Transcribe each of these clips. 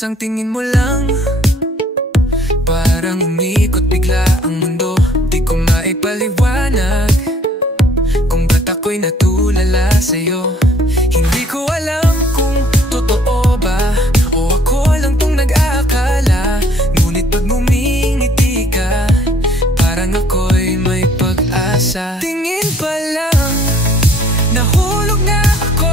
Isang tingin mo lang, parang umikot bigla ang mundo. Di ko maipaliwanag kung ba't ako'y natulala sa'yo. Hindi ko alam kung totoo ba o ako lang tong nag-aakala. Ngunit pag ngumingiti ka, parang ako'y may pag-asa. Tingin pa lang, nahulog na ako.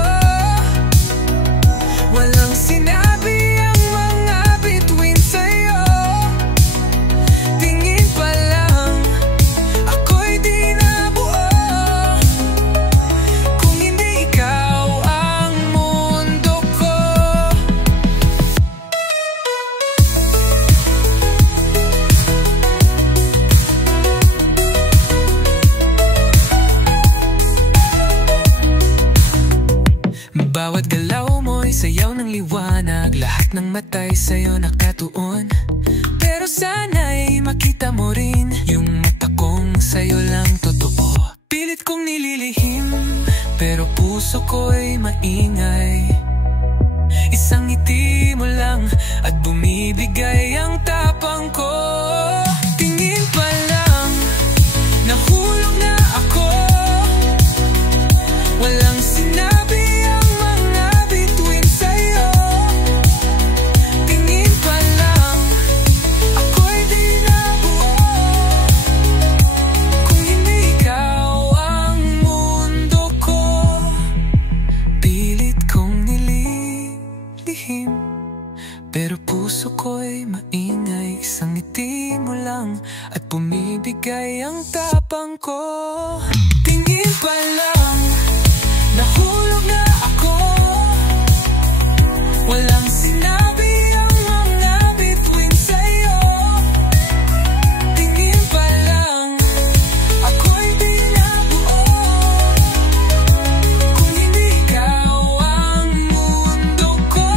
Walang sinabi ang mga bituin sa'yo. Tingin pa lang, ako'y di nabuo. Kung hindi ikaw ang mundo ko. Bawat galaw mo'y sayaw ng liwanag. Lahat ng mata'y sa'yo nakatuon. Pero sana'y makita mo rin yung mata kong sa'yo lang totoo. Pilit kong nililihim, pero puso ko'y maingay. Isang ngiti mo lang at bumibigay ang tapang ko. Tingin pa lang, nahulog na ako. Walang sinabi ang mga bituin sa'yo. Tingin pa lang, ako'y di nabuo. Kung hindi ikaw ang mundo ko. Pilit kong nililihim, pero puso ko'y maingay. Isang ngiti mo lang at bumibigay ang tapang ko. Tingin pa lang, nahulog na ako. Walang sinabi ang mga bituin sa'yo. Tingin pa lang, ako'y di nabuo. Kung hindi ikaw ang mundo ko.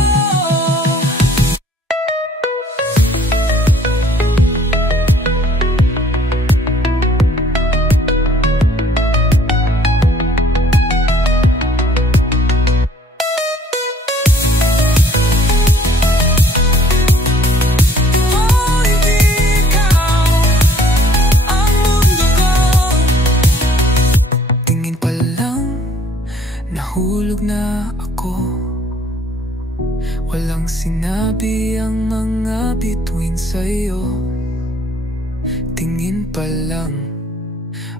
Nahulog na ako. Walang sinabi ang mga bituin sa'yo. Tingin pa lang,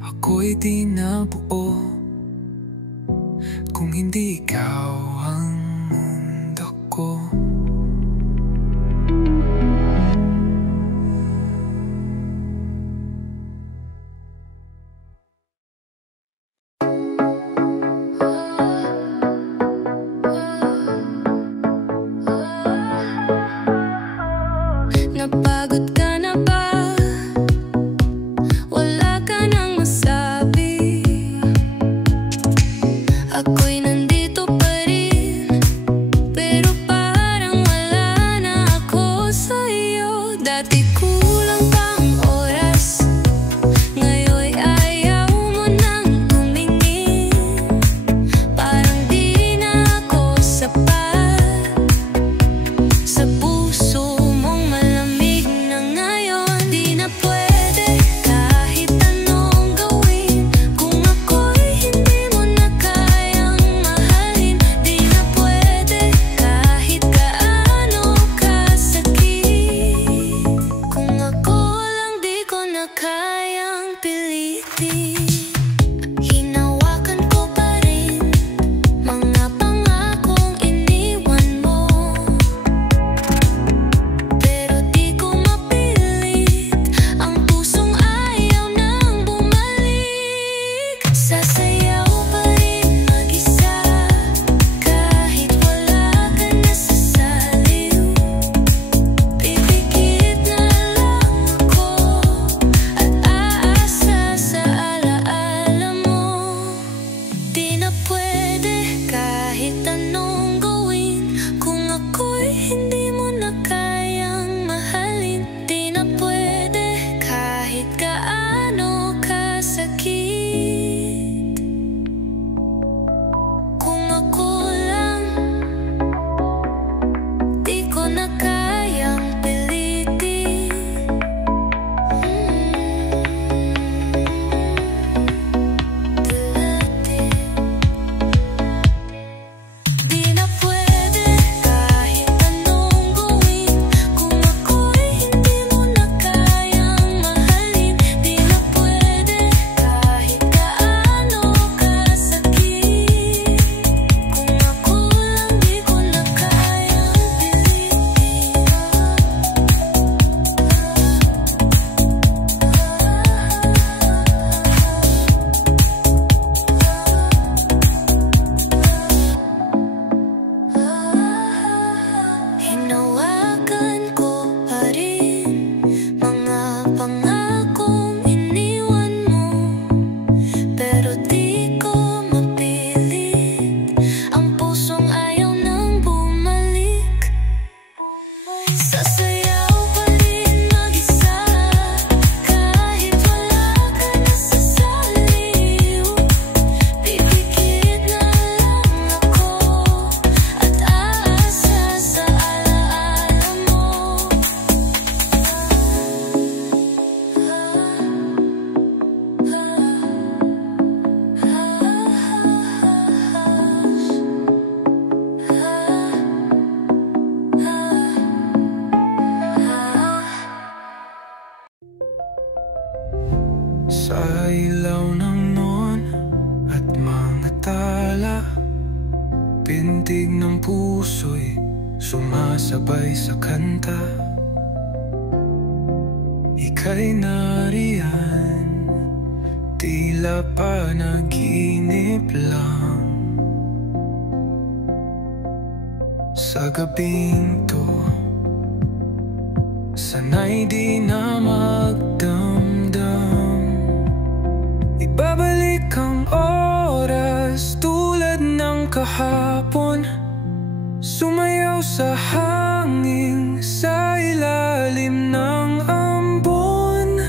ako'y di nabuo. Kung hindi ikaw ang mundo ko. Napagod ka na ba? Wala ka nang masabi. Ako'y nandito pa rin. pangakong iniwan mo, pero di ko mapilit. Ang pusong ayaw nang bumalik. Sasayaw pa rin mag-isa, kahit wala ka na sa saliw. Pipikit na lang ako at aasa sa alaala mo. Sa ilaw ng noon at mga tala, pintig ng puso'y sumasabay sa kanta. Ika'y nariyan, tila panaginip lang. Sa gabing to, sana'y di na magdamdam. Ibabalik ang oras tulad ng kahapon, sumayaw sa hangin sa ilalim ng ambon.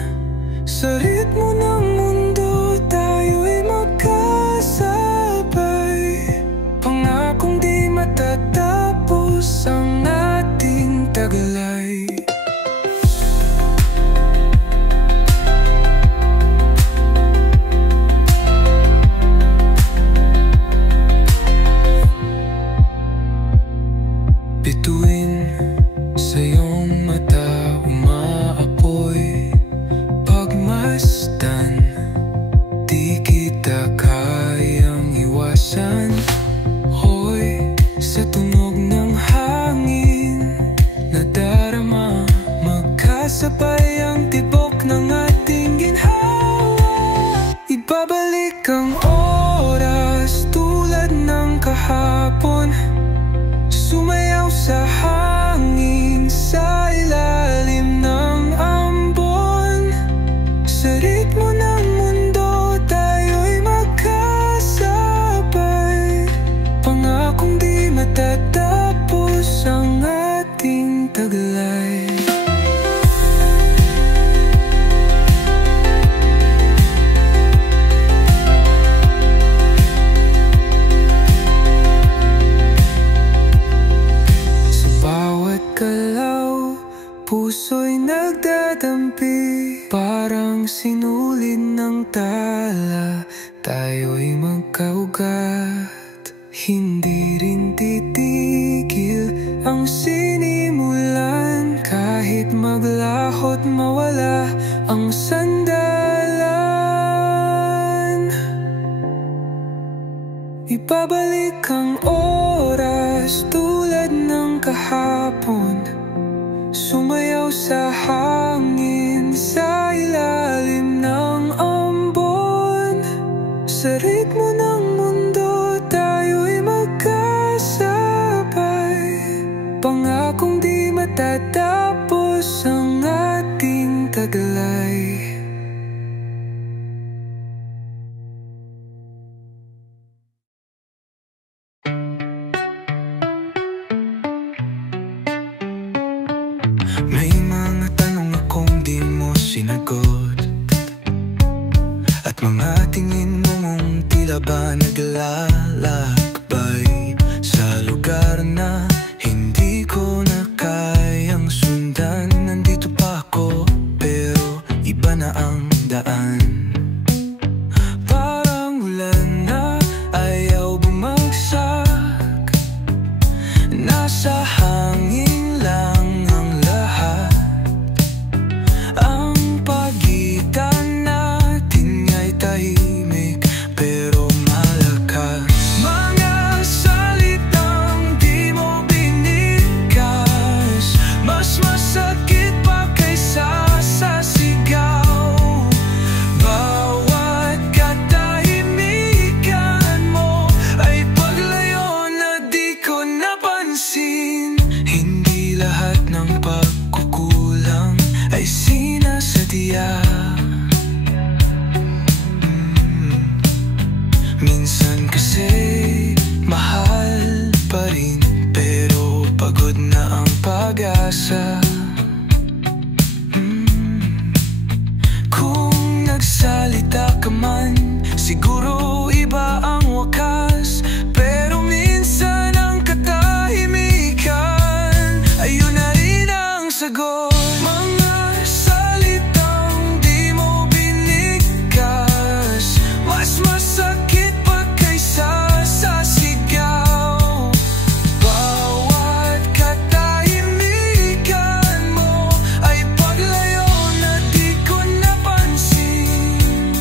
Sa ritmo ng mundo tayo'y magkasabay, pangakong di matatapos ang ating taglay. Bituin sa iyong mata, umaapoy pagmasdan. Di kita kayang iwasan. Hoy, sa tunog ng hangin nadarama, magkasabay ang tibok ng ating ginhawa. Ibabalik ang oras tulad ng kahapon, sumayaw sa hangin sa ilalim ng ambon. Sa ritmo ng mundo tayo'y magkasabay, pangakong di matatapos ang ating taglay. Galaw, puso'y nagdadampi, parang sinulid ng tala. Tayo'y magkaugat, hindi rin titigil ang sinimulan. Kahit maglahot mawala ang sandalan. Ibabalik ang oras tulad ng kahapon, sumayaw sa hangin sa ilalim ng ambon. Sa ritmo ng mundo tayo'y magkasabay, pangakong di matatapos ang ating taglay. May mga tanong akong di mo sinagot, at mga tingin mong tila ba naglalakbay sa lugar na hindi ko na kayang sundan. Nandito pa ako pero iba na ang daan. Parang ulan na ayaw bumagsak, nasa hangin lang ang lahat. Ang pagitan natin ay tahimik pero malakas. Mga pamilya. Minsan kasi mahal pa rin, pero pagod na ang pag-asa. Kung nagsalita ka man, siguro iba ang wakas, pero minsan ang katahimikan, ayun na rin ang sagot. Mga salitang di mo binigkas, mas masakit pa kaysa sa sigaw. Bawat katahimikan mo ay paglayo na di ko napansin.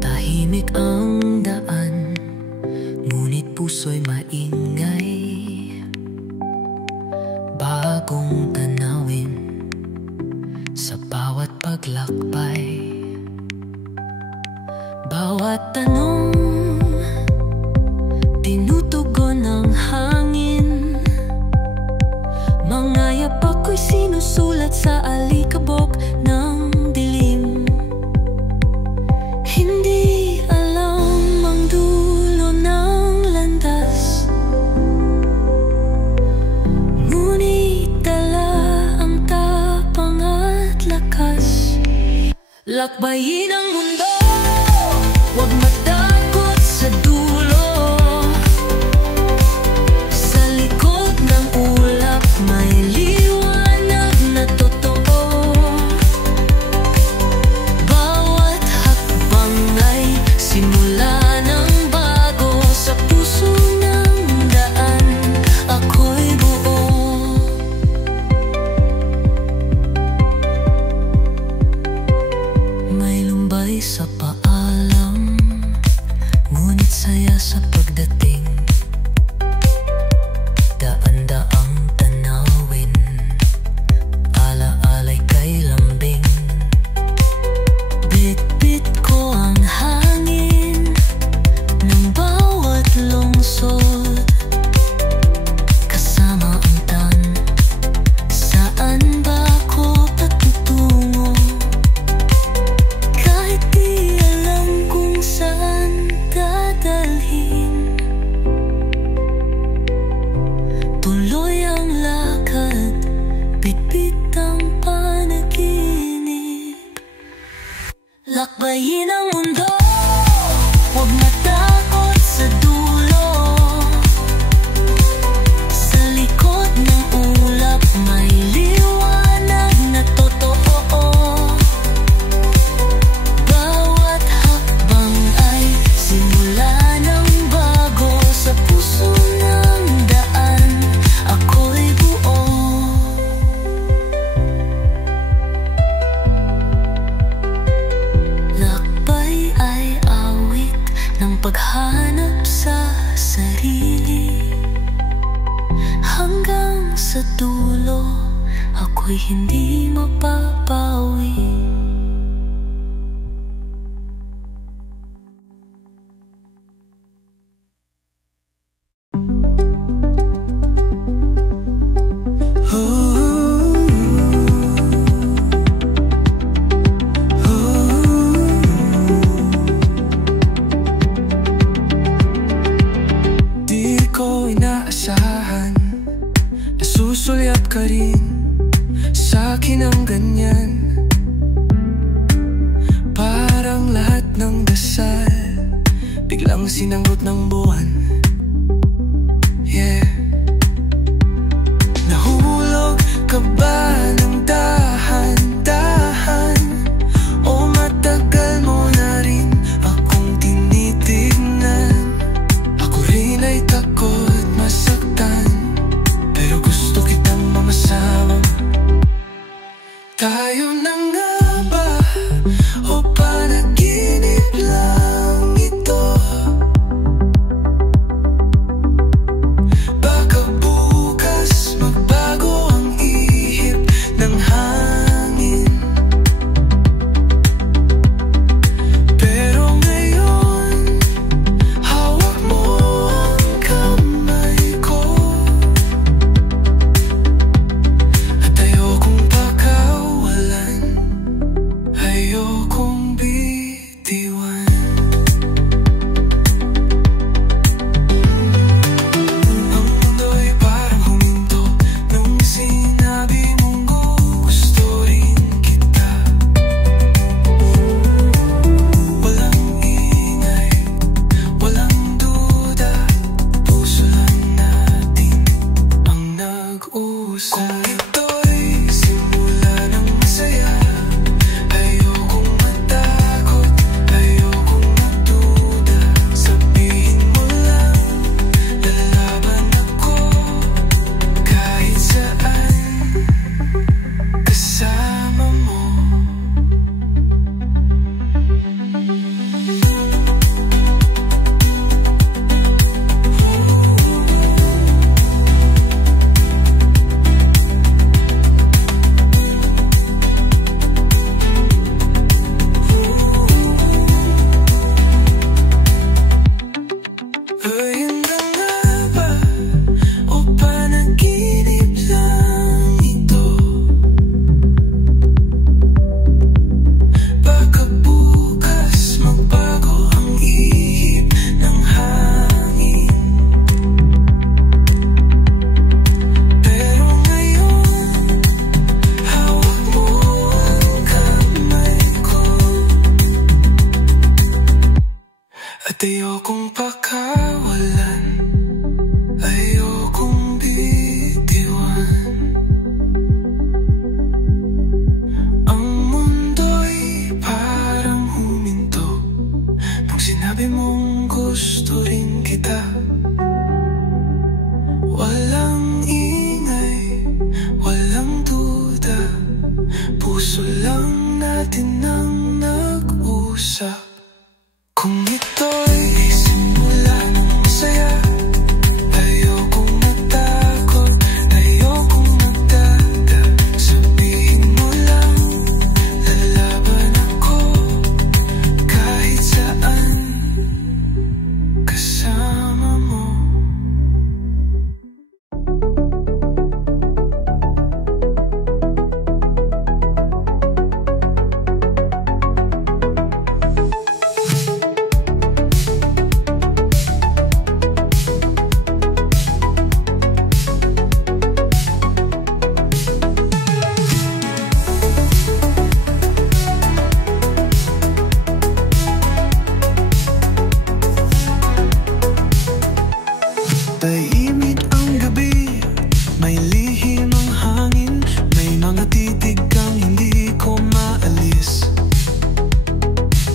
Tahimik ang daan, ngunit puso'y maingay. Bagong tanawin sa bawat paglakbay. Bawat tanong tinutugon ng hangin. Mga yapak ko'y sinusulat sa alikabok ng dilim. Hindi alam ang dulo ng landas, ngunit dala ang tapang at lakas. Lakbayin ang mundo, huwag matakot sa dulo. Sa likod ng ulap may liwanag na totoo. Bawat hakbang ay simula ng bago. Sa puso ng daan ako'y buo. May lumbay sa paalam, ngunit saya sa pagdating. Daan-daang tanawin, ala-alay kay lambing. Bit-bit ko ang hangin ng bawat lungsod. Kasama ang tan, saan ba ako patutungo? Kahit di alam kung saan dadalhin, tuloy ang lakad, bitbit ang panaginip. Lakbayin ang mundo, huwag matakot sa dulo. Sa likod ng ulap may liwanag na totoo. Bawat hakbang ay simula ng bago. Sa puso ng daan ako'y buo. Lakbay ay awit ng paghanap sa sarili. Hanggang sa dulo ako'y hindi mapapawi. Di ko inaasahan, nasusulyap ka rin sa'kin ang ganyan. biglang sinanggot ng buwan. Yeah. Nahulog ka ba ng dahan-dahan? O matagal mo na rin akong tinitignan? Ako rin ay takot masaktan, pero gusto kitang mamasama. Tayo na nga ba o panaginip lang ito? Baka bukas magbago ang ihip ng hangin, pero ngayon hawak mo ang kamay ko, at ayokong pakawalan, ayokong bitiwan. Ang mundo'y parang huminto nung sinabi mong gusto rin kita. Walang ingay, walang duda, puso lang natin ang nag-usap. Kung ito'y simula ng masaya, ayokong matakot, ayokong magduda. Sabihin mo lang, lalaban ako kahit saan, kasama mo. Ayun na nga ba o panaginip lang ito? Baka bukas magbago ang ihip ng hangin, pero ngayon hawak mo ang kamay ko, at ayokong pakawalan, ayokong bitiwan. Ang mundo'y parang huminto nung sinabi mong gusto rin kita. Walang ingay, walang duda, puso lang natin ang nag-usap. Kung ito'y simula ng masaya, ayokong matakot, ayokong magdada. Sabihin mo lang, lalaban ako kahit saan, kasama mo. Tahimik ang gabi, may lihim ang hangin, may mga titig kang hindi ko maalis.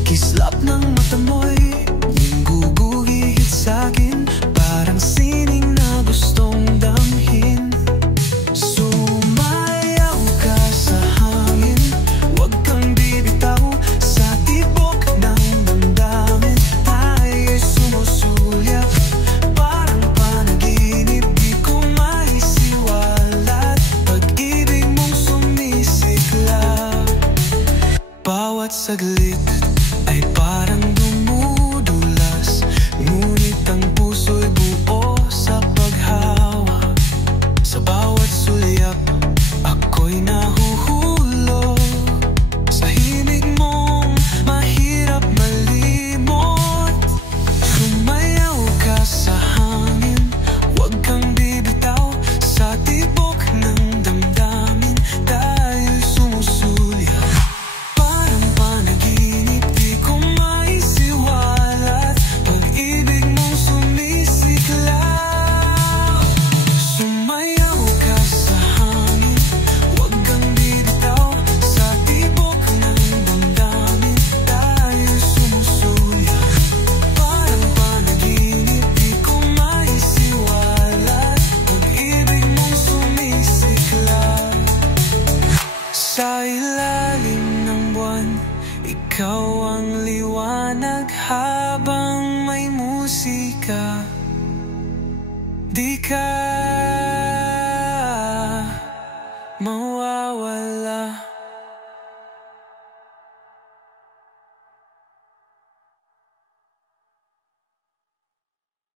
Kislap ng mata mo'y gugugihit sa'kin, parang sining na gustong damhin. Sumayaw ka sa hangin, huwag kang bibitaw sa tibok ng damdamin. Tayo'y sumusulyap, parang panaginip, di ko maisiwalat. Pag-ibig mong sumisiklab, bawat saglit ay parang dumudulas, ngunit ang Sa ilalim ng buwan, ikaw ang liwanag habang may musika. Di ka mawawala.